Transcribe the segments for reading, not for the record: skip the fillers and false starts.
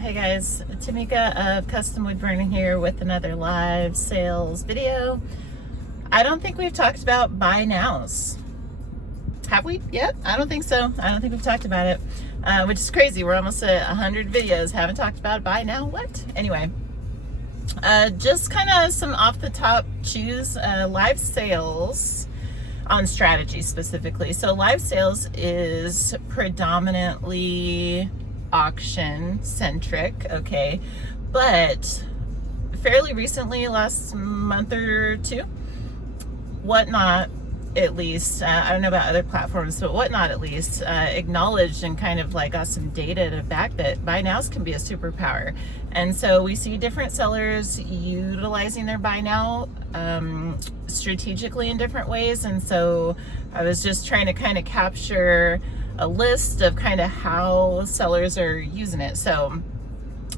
Hey guys, Tamika of Custom Wood Burning here with another live sales video. I don't think we've talked about buy nows. Have we yet? I don't think so. I don't think we've talked about it, which is crazy. We're almost at 100 videos, haven't talked about buy now. What? Anyway, just kind of some off the top choose live sales on strategy specifically. So live sales is predominantly auction centric, okay, but fairly recently, last month or two, Whatnot at least, I don't know about other platforms, but Whatnot at least acknowledged and kind of like got some data to back that buy nows can be a superpower. And so we see different sellers utilizing their buy now strategically in different ways. And so I was just trying to kind of capture a list of kind of how sellers are using it. So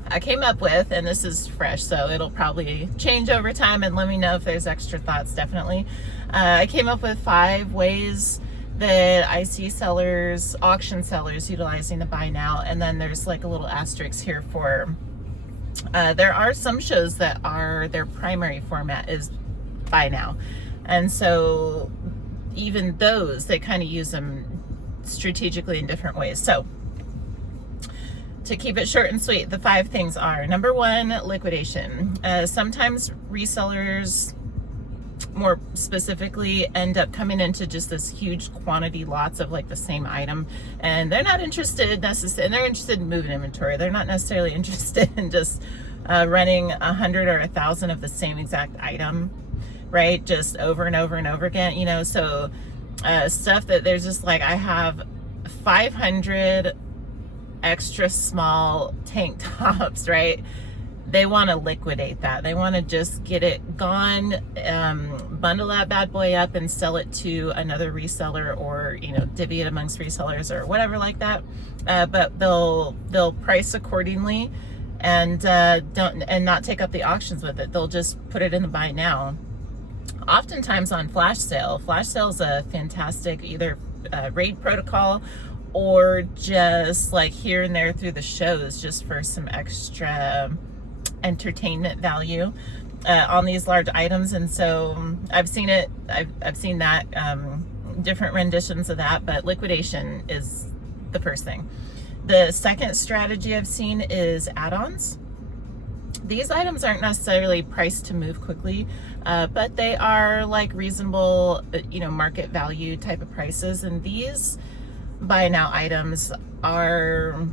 I came up with, and this is fresh, so it'll probably change over time, and let me know if there's extra thoughts, definitely. I came up with 5 ways that I see sellers, auction sellers, utilizing the buy now, and then there's like a little asterisk here for, there are some shows that are, their primary format is buy now. And so even those, they kind of use them strategically in different ways. So to keep it short and sweet, the 5 things are: number 1, liquidation. Sometimes resellers, more specifically, end up coming into just this huge quantity, lots of like the same item, and they're not interested necessarily, and they're interested in moving inventory. They're not necessarily interested in just running 100 or 1,000 of the same exact item, right? Just over and over and over again, you know. So stuff that there's just like, I have 500 extra small tank tops, right? They want to liquidate that. They want to just get it gone, bundle that bad boy up and sell it to another reseller, or, you know, divvy it amongst resellers or whatever like that. But they'll price accordingly and not take up the auctions with it. They'll just put it in the buy now. Oftentimes on flash sale. Flash sale is a fantastic either raid protocol or just like here and there through the shows, just for some extra entertainment value on these large items. And so I've seen it, I've seen that, different renditions of that, but liquidation is the first thing. The second strategy I've seen is add-ons. These items aren't necessarily priced to move quickly, but they are like reasonable, you know, market value type of prices. And these buy now items are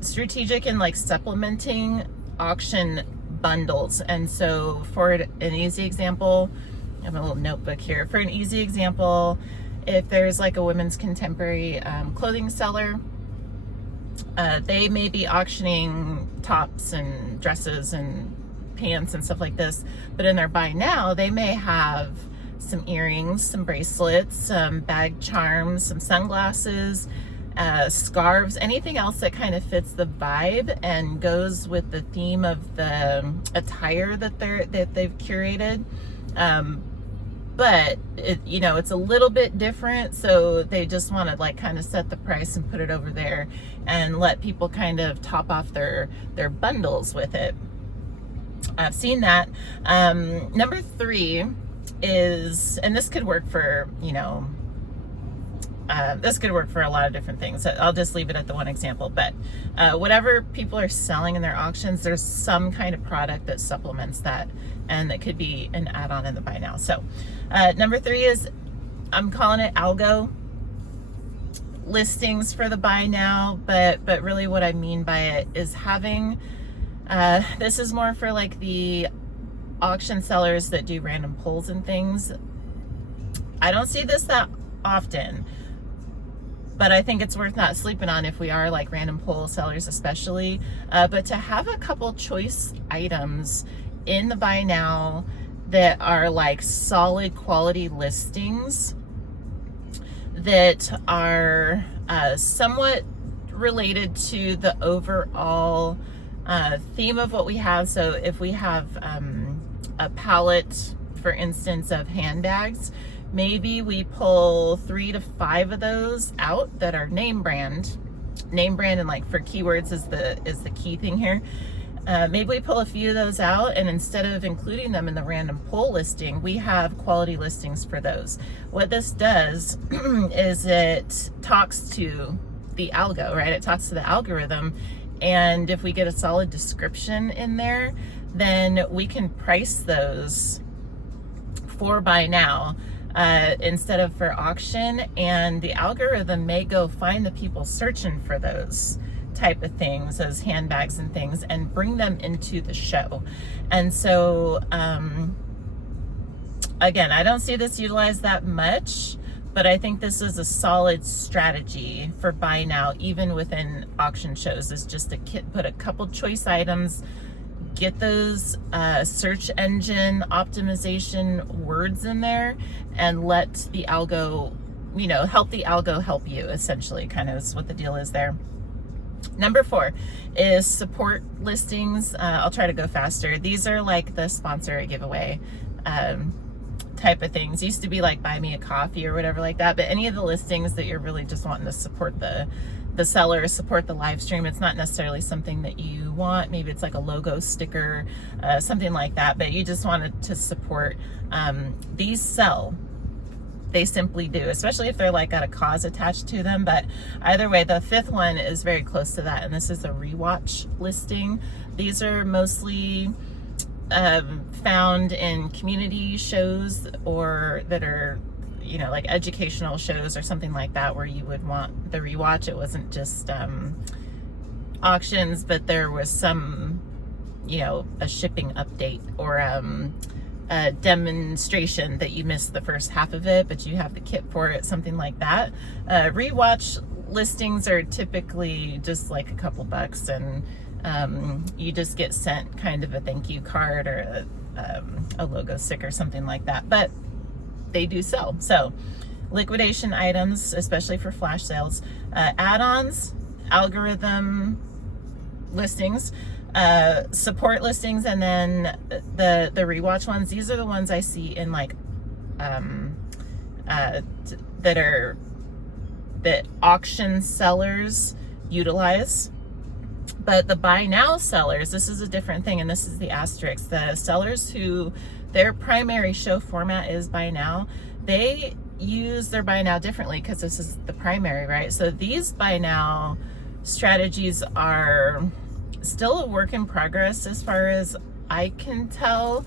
strategic in like supplementing auction bundles. And so for an easy example, I have a little notebook here. For an easy example, if there's like a women's contemporary clothing seller, they may be auctioning tops and dresses and pants and stuff like this, but in their buy now, they may have some earrings, some bracelets, some bag charms, some sunglasses, scarves, anything else that kind of fits the vibe and goes with the theme of the attire that they've curated. But it, you know, it's a little bit different, so they just want to like kind of set the price and put it over there and let people kind of top off their bundles with it. I've seen that. Number 3 is, and this could work for, you know, this could work for a lot of different things. I'll just leave it at the one example, but whatever people are selling in their auctions, there's some kind of product that supplements that, and that could be an add-on in the buy now. So number 3 is, I'm calling it algo listings for the buy now, but really what I mean by it is having, this is more for like the auction sellers that do random pulls and things. I don't see this that often, but I think it's worth not sleeping on if we are like random pull sellers especially. But to have a couple choice items in the buy now that are like solid quality listings that are somewhat related to the overall theme of what we have. So if we have a palette, for instance, of handbags, maybe we pull 3 to 5 of those out that are name brand name brand and like for keywords is the key thing here. Maybe we pull a few of those out, and instead of including them in the random pull listing, we have quality listings for those. What this does is it talks to the algo, right? It talks to the algorithm, and if we get a solid description in there, then we can price those for buy now instead of for auction, and the algorithm may go find the people searching for those type of things, those handbags and things, and bring them into the show. And so again, I don't see this utilized that much, but I think this is a solid strategy for buy now, even within auction shows, is just to put a couple choice items, get those search engine optimization words in there, and let the algo, help the algo help you, essentially, kind of is what the deal is there. Number 4 is support listings. I'll try to go faster. These are like the sponsor a giveaway type of things. Used to be like buy me a coffee or whatever like that, but any of the listings that you're really just wanting to support the seller, support the live stream. It's not necessarily something that you want. Maybe it's like a logo sticker, something like that, but you just wanted to support. These sell. They simply do, especially if they're like got a cause attached to them. But either way, the 5th one is very close to that, and this is a rewatch listing. These are mostly found in community shows, or that are like educational shows or something like that, where you would want the rewatch. It wasn't just auctions, but there was some a shipping update or a demonstration that you missed the first half of it, but you have the kit for it, something like that. Rewatch listings are typically just like a couple bucks, and you just get sent kind of a thank you card or a logo sticker, something like that, but they do sell. So liquidation items, especially for flash sales, add-ons, algorithm listings, support listings, and then the rewatch ones. These are the ones I see in like that auction sellers utilize. But the buy now sellers, this is a different thing, and this is the asterisk. The sellers who their primary show format is buy now, they use their buy now differently because this is the primary, right? So these buy now strategies are still a work in progress as far as I can tell,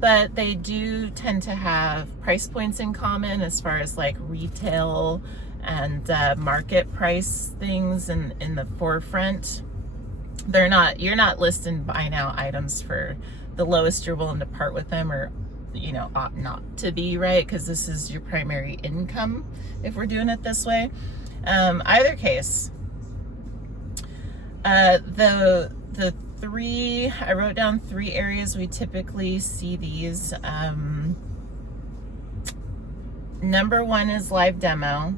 but they do tend to have price points in common as far as like retail and market price things in the forefront. You're not listing buy now items for the lowest you're willing to part with them, or ought not to be, right? Because this is your primary income if we're doing it this way. Either case, the 3, I wrote down 3 areas we typically see these. Number 1 is live demo.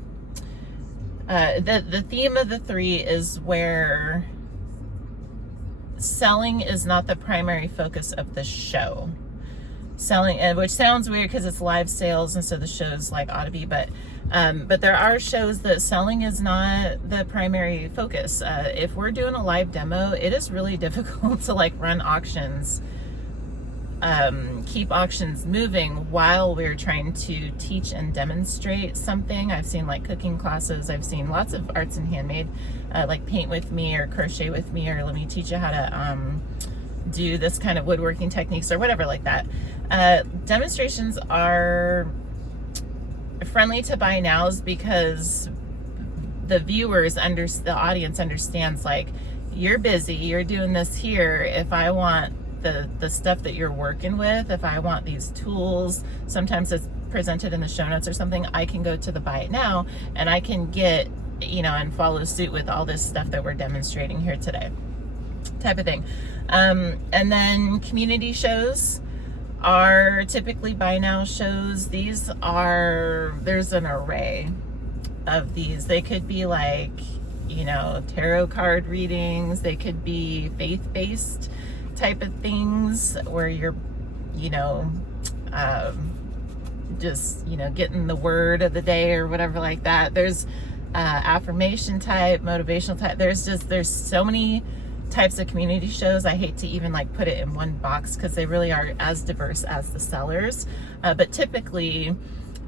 The theme of the 3 is where selling is not the primary focus of the show. Selling, which sounds weird because it's live sales, and so the shows like ought to be, but there are shows that selling is not the primary focus. If we're doing a live demo, it is really difficult to like run auctions, keep auctions moving while we're trying to teach and demonstrate something. I've seen like cooking classes, I've seen lots of arts and handmade, like paint with me or crochet with me, or let me teach you how to do this kind of woodworking techniques or whatever like that. Demonstrations are friendly to buy nows because the the audience understands, like, you're busy, you're doing this here. If I want the stuff that you're working with, if I want these tools, sometimes it's presented in the show notes or something, I can go to the buy it now and I can get, and follow suit with all this stuff that we're demonstrating here today, type of thing. And then community shows are typically buy now shows. There's an array of these. They could be like, tarot card readings. They could be faith-based type of things where you're, just, getting the word of the day or whatever like that. There's affirmation type, motivational type. There's so many types of community shows. I hate to even like put it in one box because they really are as diverse as the sellers. But typically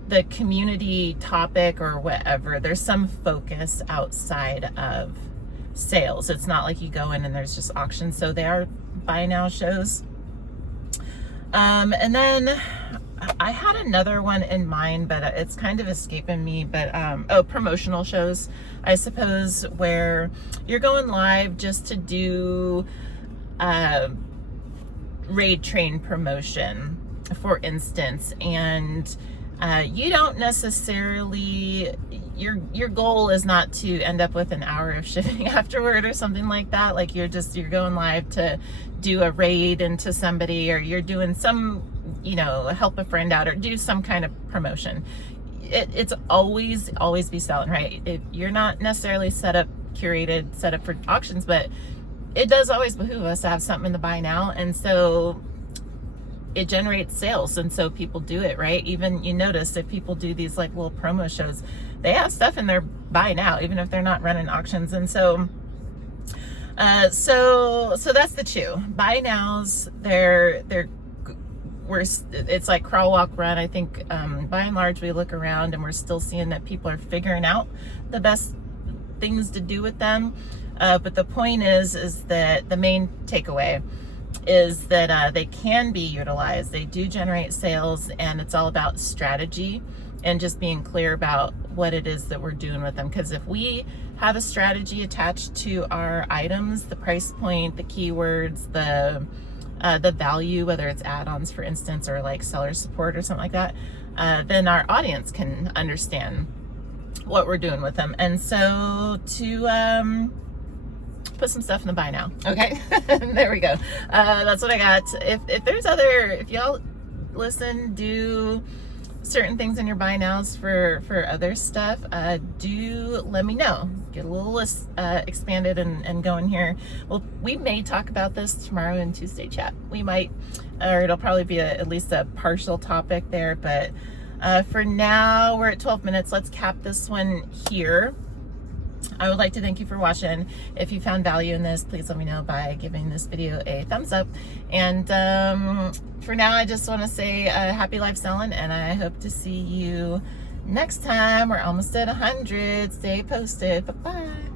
the community topic or whatever, there's some focus outside of sales. It's not like you go in and there's just auctions. So they are buy now shows. And then I had another one in mind, but it's kind of escaping me. But promotional shows, I suppose, where you're going live just to do raid train promotion, for instance, and you don't necessarily, your goal is not to end up with an hour of shipping afterward or something like that. Like you're going live to do a raid into somebody, or you're doing some, help a friend out or do some kind of promotion. It's always be selling, right? You're not necessarily set up for auctions, but it does always behoove us to have something in the buy now. And so it generates sales, and so people do it, right? Even you notice if people do these like little promo shows, they have stuff in their buy now, even if they're not running auctions. And so so that's the two buy nows. It's like crawl, walk, run. I think by and large we look around and we're still seeing that people are figuring out the best things to do with them. But the point is that the main takeaway is that they can be utilized. They do generate sales, and it's all about strategy and just being clear about what it is that we're doing with them. Because if we have a strategy attached to our items, the price point, the keywords, the value, whether it's add-ons, for instance, or like seller support or something like that, then our audience can understand what we're doing with them. And so to put some stuff in the buy now. Okay. There we go. That's what I got. If y'all listen, do certain things in your buy nows for other stuff, do let me know. Get a little list expanded and going here. Well, we may talk about this tomorrow in Tuesday chat. We might, or it'll probably be at least a partial topic there. But for now, we're at 12 minutes. Let's cap this one here. I would like to thank you for watching. If you found value in this, please let me know by giving this video a thumbs up. And for now, I just want to say happy life selling, and I hope to see you next time. We're almost at 100. Stay posted. Bye-bye.